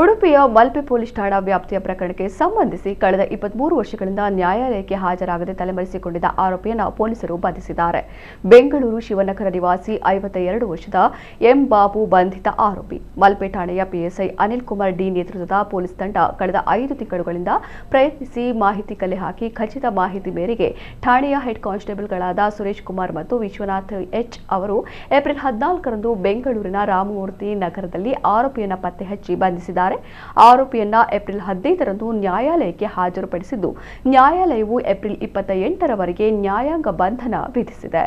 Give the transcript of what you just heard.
ಉಡುಪಿಯ ಮಲ್ಪೆ ಪೊಲೀಸ್ ಠಾಣಾ ವ್ಯಾಪ್ತಿಯ ಪ್ರಕರಣಕ್ಕೆ ಸಂಬಂಧಿಸಿ ಕಳೆದ 23 ವರ್ಷಗಳಿಂದ ನ್ಯಾಯಾಲಯಕ್ಕೆ ಹಾಜರಾಗದೆ ತಲೆಮರೆಸಿಕೊಂಡಿದ್ದ ಆರೋಪಿಯನ್ನು ಪೊಲೀಸರು ಬಂಧಿಸಿದ್ದಾರೆ. ಬೆಂಗಳೂರು ಶಿವನಗರ ನಿವಾಸಿ 52 ವರ್ಷದ ಎಂ ಬಾಬು ಬಂಧಿತ ಆರೋಪಿ. ಮಲ್ಪೆ ಠಾಣೆಯ ಪಿಎಸ್ಐ ಅನಿಲ್ ಕುಮಾರ್ ಡಿ ನೇತೃತ್ವದ ಪೊಲೀಸ್ ತಂಡ ಕಳೆದ 5 ತಿಂಗಳುಗಳಿಂದ ಪ್ರಯತ್ನಿಸಿ ಮಾಹಿತಿ ಕಲೆ ಹಾಕಿ ಖಚಿತ ಮಾಹಿತಿ ಮೇರೆಗೆ ಠಾಣೆಯ ಹೆಡ್ ಕಾನ್ಸ್ಟೇಬಲ್ಗಳಾದ ಸುರೇಶ್ ಕುಮಾರ್ ಮತ್ತು ವಿಶ್ವನಾಥ್ ಎಚ್ ಅವರು ಏಪ್ರಿಲ್ 14ರಂದು ಬೆಂಗಳೂರಿನ ರಾಮಮೂರ್ತಿ ನಗರದಲ್ಲಿ ಆರೋಪಿಯನ್ನು ಪತ್ತೆ ಹಚ್ಚಿ ಬಂಧಿಸಿದ್ದಾರೆ. ಆರೋಪಿಯನ್ನ ಏಪ್ರಿಲ್ 15ರಂದು ನ್ಯಾಯಾಲಯಕ್ಕೆ ಹಾಜರುಪಡಿಸಿದ್ದು, ನ್ಯಾಯಾಲಯವು ಏಪ್ರಿಲ್ 28ರವರೆಗೆ ನ್ಯಾಯಾಂಗ ಬಂಧನ ವಿಧಿಸಿದೆ.